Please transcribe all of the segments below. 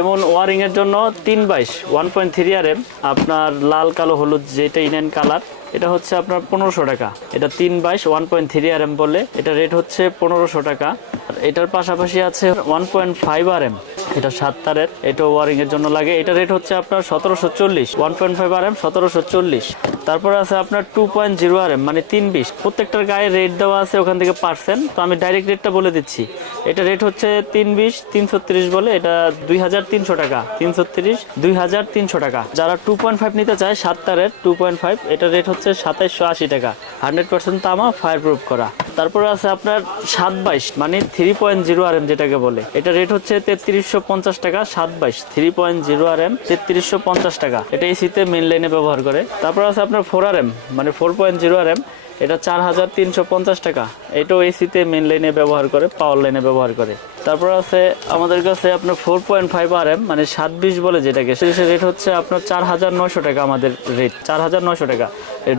যেমন ওয়ারিং এর জন্য তিন বাইশ one point three R M আপনার লাল, কালো, হলুদ যেটা ইনেন কালার, এটা হচ্ছে আপনার পনেরোশো টাকা। এটা তিন বাইশ one point three R M বলে এটা রেট হচ্ছে পনেরোশো টাকা। আর এটার পাশাপাশি আছে one point five R M এটা সাত তারের এটা ওয়ারিং এর জন্য লাগে। এটা রেট হচ্ছে আপনার সতেরোশো চল্লিশ one point five R M সতেরোশো চল্লিশ। তারপরে আছে আপনার two point zero R M মানে তিন বিশ। প্রত্যেকটার গায়ে রেট দেওয়া আছে ওখান থেকে পার্সেন্ট তো আমি ডাইরেক্ট রেটটা বলে দিচ্ছি। এটা রেট হচ্ছে তিন বিশ তিনশো তিরিশ বলে এটা দুই হাজার তিনশো টাকা। তিনশো তিরিশ দুই হাজার তিনশো টাকা। যারা টু পয়েন্ট ফাইভ নিতে চায় সাত তারের টু পয়েন্ট ফাইভ এটা রেট হচ্ছে সাতাইশশো আশি টাকা। হান্ড্রেড পার্সেন্ট তামা ফায়ার প্রুফ করা। তারপরে আছে আপনার সাত বাইশ মানে three point zero R M যেটাকে বলে। এটা রেট হচ্ছে তেত্রিশশো পঞ্চাশ টাকা, সাত বাইশ three point zero R M তেত্রিশশো পঞ্চাশ টাকা। এটা এসিতে মেন লাইনে ব্যবহার করে। তারপর আছে আপনার ফোর আর এম মানে four point zero R M এটা চার হাজার তিনশো পঞ্চাশ টাকা। এটাও এসিতে মেন লাইনে ব্যবহার করে পাওয়ার লাইনে ব্যবহার করে। তারপর আছে আমাদের কাছে আপনার four point five R M মানে সাত বিশ বলে যেটাকে সেটার রেট হচ্ছে আপনার চার হাজার নয়শো টাকা আমাদের রেট চার হাজার নয়শো টাকা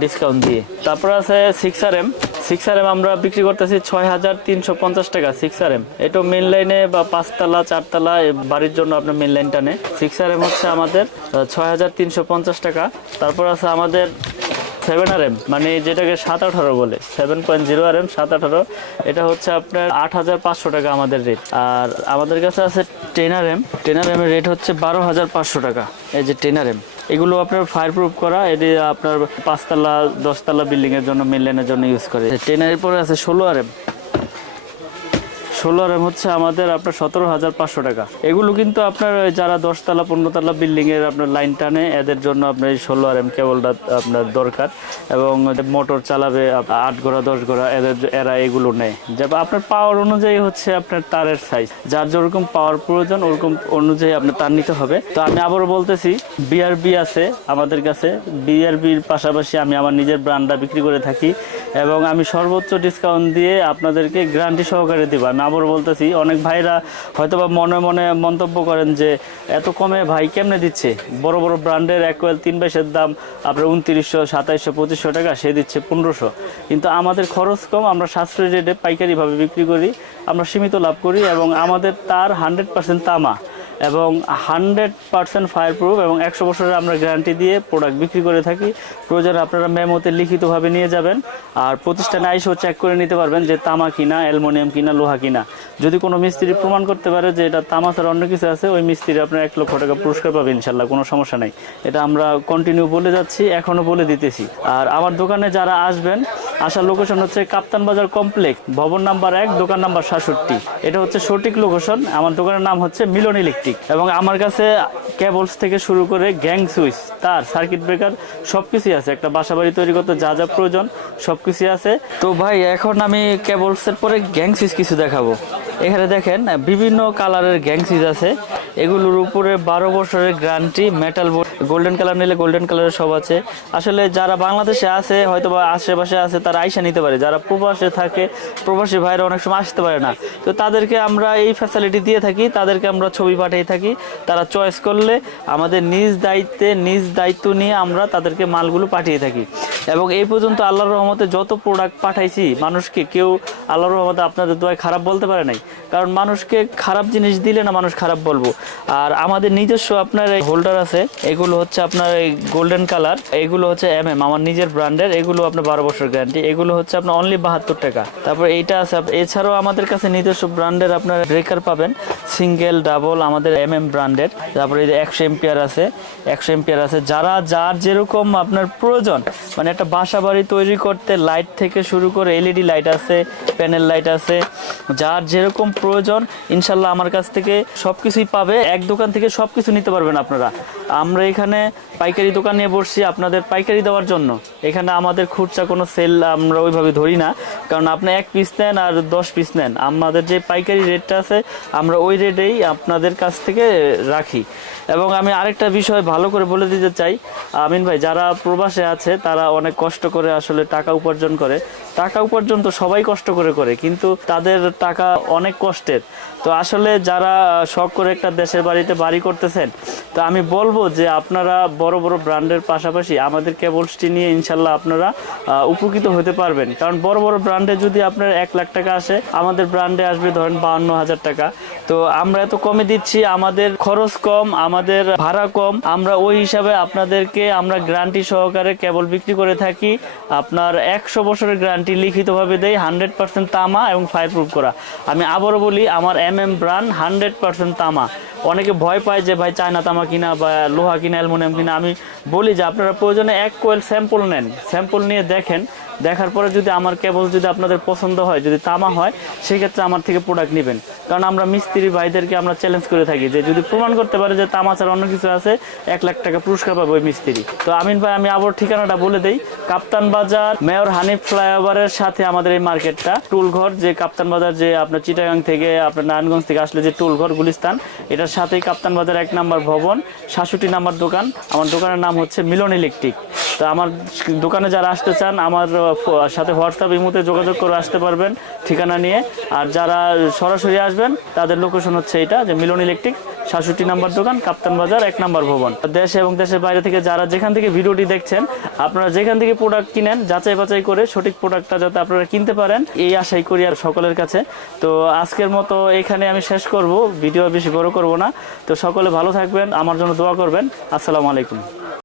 ডিসকাউন্ট দিয়ে। তারপর আছে six R M six R M আমরা বিক্রি করতেছি ছয় হাজার তিনশো পঞ্চাশ টাকা সিক্স আর এম এটা মেন লাইনে বা পাঁচতলা, চারতলা বাড়ির জন্য আপনার মেন লাইন টানে সিক্স আর এম হচ্ছে আমাদের ছয় হাজার তিনশো পঞ্চাশ টাকা। তারপর আছে আমাদের সেভেন আর এম মানে যেটাকে সাত আঠারো বলে seven point zero R M সাত আঠারো, এটা হচ্ছে আপনার আট হাজার পাঁচশো টাকা আমাদের রেট আর আমাদের কাছে আছে ten R M ten R M এর রেট হচ্ছে বারো হাজার পাঁচশো টাকা, এই যে টেন আর এম এগুলো আপনার ফায়ার প্রুফ করা এটি আপনার পাঁচতলা, দশতলা বিল্ডিংয়ের জন্য মেন লাইনের জন্য ইউজ করে। টেন এর পরে আছে ষোলো আর এম ষোলো র্যাম হচ্ছে আমাদের আপনার সতেরো হাজার পাঁচশো টাকা। এগুলো কিন্তু আপনার যারা দশতলা, পনেরোতলা বিল্ডিং এর আপনার লাইন টানে, এদের জন্য আপনার এই ষোলো র্যাম কেবলটা আপনার দরকার। এবং মোটর চালাবে আট ঘোড়া, দশ ঘোড়া, এদের এরা এগুলো নেয়। যে আপনার পাওয়ার অনুযায়ী হচ্ছে আপনার তারের সাইজ যার যেরকম পাওয়ার প্রয়োজন, ওরকম অনুযায়ী আপনার তার নিতে হবে। তো আমি আবারও বলতেছি বিআরবি আছে আমাদের কাছে। বিআরবির পাশাপাশি আমি আমার নিজের ব্র্যান্ডটা বিক্রি করে থাকি। এবং আমি সর্বোচ্চ ডিসকাউন্ট দিয়ে আপনাদেরকে গ্যারান্টি সহকারে দেবো। আবারও বলতেছি। অনেক ভাইরা হয়তো বা মনে মনে মন্তব্য করেন যে, এত কমে ভাই কেমনে দিচ্ছে? বড় বড় ব্র্যান্ডের এক কোয়েল তিন বাইশের দাম আপনার উনত্রিশশো, সাতাইশশো, পঁচিশশো টাকা, সে দিচ্ছে পনেরোশো। কিন্তু আমাদের খরচ কম, আমরা সাশ্রয়ী রেটে পাইকারিভাবে বিক্রি করি, আমরা সীমিত লাভ করি এবং আমাদের তার হান্ড্রেড পার্সেন্ট তামা। এবং হান্ড্রেড পার্সেন্ট ফায়ার প্রুফ এবং একশো বছরের আমরা গ্যারান্টি দিয়ে প্রোডাক্ট বিক্রি করে থাকি। প্রয়োজনে আপনারা মেমোতে লিখিতভাবে নিয়ে যাবেন আর প্রতিষ্ঠানে আইসেও চেক করে নিতে পারবেন যে তামা কিনা, অ্যালমোনিয়াম কিনা, লোহা কিনা। যদি কোনো মিস্ত্রি প্রমাণ করতে পারে যে এটা তামা ছাড়া অন্য কিছু আছে, ওই মিস্ত্রি আপনার এক লক্ষ টাকা পুরস্কার পাবে ইনশাল্লাহ, কোনো সমস্যা নাই। এটা আমরা কন্টিনিউ বলে যাচ্ছি, এখনও বলে দিতেছি। আর আমার দোকানে যারা আসবেন আসার লোকেশন হচ্ছে কাপ্তান বাজার কমপ্লেক্স ভবন নাম্বার এক, দোকান নাম্বার সাতষট্টি। এটা হচ্ছে সঠিক লোকেশন আমার দোকানের নাম হচ্ছে মিলন ইলেকট্রিক। এবং আমার কাছে কেবলস থেকে শুরু করে গ্যাং সুইচ তার সার্কিট ব্রেকার সব কিছুই আছে। একটা বাসা বাড়ি তৈরি করতে যা যা প্রয়োজন সব কিছুই আছে। তো ভাই, এখন আমি কেবলসের পরে গ্যাং সুইচ কিছু দেখাবো। এখানে দেখেন বিভিন্ন কালারের গ্যাং সুইচ আছে। এগুলোর উপরে বারো বছরের গ্যারান্টি মেটাল গোল্ডেন কালার নিলে গোল্ডেন কালারের সব আছে। আসলে যারা বাংলাদেশে আছে হয়তো বা আশেপাশে আছে, তারা আইসা নিতে পারে। যারা প্রবাসে থাকে, প্রবাসী ভাইরা অনেক সময় আসতে পারে না। তো তাদেরকে আমরা এই ফ্যাসিলিটি দিয়ে থাকি, তাদেরকে আমরা ছবি পাঠিয়ে থাকি। তারা চয়েস করলে আমাদের নিজ দায়িত্বে, নিজ দায়িত্ব নিয়ে আমরা তাদেরকে মালগুলো পাঠিয়ে থাকি। এবং এই পর্যন্ত আল্লাহর রহমতে যত প্রোডাক্ট পাঠাইছি, মানুষকে কেউ আল্লাহর রহমতে আপনাদের দোয়ায় খারাপ বলতে পারে নাই। কারণ মানুষকে খারাপ জিনিস দিলে না মানুষ খারাপ বলব। আর আমাদের নিজস্ব আপনার এই হোল্ডার আছে, এগুলো হচ্ছে আপনার এই গোল্ডেন কালার এগুলো হচ্ছে এম এম আমার নিজের ব্র্যান্ডের এগুলো আপনার বারো বছর গ্যারান্টি এগুলো হচ্ছে আপনার অনলি বাহাত্তর টাকা। তারপর এইটা আছে, এছাড়াও আমাদের কাছে নিজস্ব ব্র্যান্ডের আপনার ব্রেকার পাবেন সিঙ্গেল ডাবল আমাদের এম এম ব্র্যান্ডের তারপরে এই যে একশো এম্পিয়ার আছে, একশো এম্পিয়ার আছে, যারা, যার যেরকম আপনার প্রয়োজন মানে একটা বাসা বাড়ি তৈরি করতে লাইট থেকে শুরু করে এলইডি লাইট আছে প্যানেল লাইট আছে, যার যেরকম প্রয়োজন, ইনশাল্লাহ আমার কাছ থেকে সব কিছুই পাবে। এক দোকান থেকে সব কিছু নিতে পারবেন আপনারা। আমরা এখানে পাইকারি দোকান নিয়ে বসছি আপনাদের পাইকারি দেওয়ার জন্য। এখানে আমাদের খুচরা কোনো সেল আমরা ওইভাবে ধরি না, কারণ আপনি এক পিস নেন আর দশ পিস নেন। আমাদের যে পাইকারি রেটটা আছে, আমরা ওই রেটেই আপনাদের কাছ থেকে রাখি। এবং আমি আরেকটা বিষয় ভালো করে বলে দিতে চাই। আমিন ভাই, যারা প্রবাসে আছে, তারা অনেক কষ্ট করে আসলে টাকা উপার্জন করে। টাকা উপার্জন তো সবাই কষ্ট করে করে, কিন্তু তাদের টাকা অনেক অনেক কষ্টের। তো আসলে যারা শখ করে একটা দেশের বাড়িতে বাড়ি করতেছেন, তো আমি বলব যে আপনারা বড় বড় ব্র্যান্ডের পাশাপাশি আমাদের কেবলসটি নিয়ে ইনশাল্লাহ আপনারা উপকৃত হতে পারবেন। কারণ বড় বড় ব্র্যান্ডে যদি আপনার এক লাখ টাকা আসে, আমাদের ব্র্যান্ডে আসবে ধরেন বাহান্ন হাজার টাকা। তো আমরা এত কমে দিচ্ছি, আমাদের খরচ কম, আমাদের ভাড়া কম। আমরা ওই হিসাবে আপনাদেরকে আমরা গ্যারান্টি সহকারে কেবল বিক্রি করে থাকি। আপনার একশো বছরের গ্যারান্টি লিখিতভাবে দেই, হান্ড্রেড পার্সেন্ট তামা এবং ফায়ার প্রুফ করা। আমি আবারও বলি, আমার M M brand hundred percent তামা। অনেকে ভয় পায় যে, ভাই, চায়না তামা কিনা বা লোহা কিনা, অ্যালুমিনিয়াম কিনা? আমি বলি যে, আপনারা প্রয়োজনে এক কোয়েল স্যাম্পল নেন। স্যাম্পল নিয়ে দেখেন দেখার পরে যদি আমার কেবল যদি আপনাদের পছন্দ হয়, যদি তামা হয়, সেক্ষেত্রে আমার থেকে প্রোডাক্ট নেবেন। কারণ আমরা মিস্ত্রি ভাইদেরকে আমরা চ্যালেঞ্জ করে থাকি যে যদি প্রমাণ করতে পারে যে তামা ছাড়া অন্য কিছু আছে, এক লাখ টাকা পুরস্কার পাবে ওই মিস্ত্রি। তো আমিন ভাই, আমি আবার ঠিকানাটা বলে দেই। কাপ্তান বাজার, মেয়র হানিফ ফ্লাইওভারের সাথে আমাদের এই মার্কেটটা। টুলঘর যে কাপ্তান বাজার, যে আপনার চিটাগাং থেকে আপনার নারায়ণগঞ্জ থেকে আসলে যে টুলঘর গুলিস্তান, এটার সাথেই কাপ্তান বাজার এক নাম্বার ভবন, সাতষট্টি নাম্বার দোকান। আমার দোকানের নাম হচ্ছে মিলন ইলেকট্রিক। তো আমার দোকানে যারা আসতে চান, আমার সাথে হোয়াটসঅ্যাপ ইমুতে যোগাযোগ করে আসতে পারবেন ঠিকানা নিয়ে। আর যারা সরাসরি আসবেন, তাদের লোকেশন হচ্ছে এটা, যে মিলন ইলেকট্রিক, সাতষট্টি নাম্বার দোকান, কাপ্তান বাজার, এক নাম্বার ভবন। দেশ এবং দেশের বাইরে থেকে যারা যেখান থেকে ভিডিওটি দেখছেন, আপনারা যেখান থেকে প্রোডাক্ট কিনেন, যাচাই বাছাই করে সঠিক প্রোডাক্টটা যাতে আপনারা কিনতে পারেন, এই আশাই করি আর সকলের কাছে। তো আজকের মতো এখানে আমি শেষ করব, ভিডিও বেশি বড় করব না। তো সকলে ভালো থাকবেন, আমার জন্য দোয়া করবেন। আসসালামু আলাইকুম।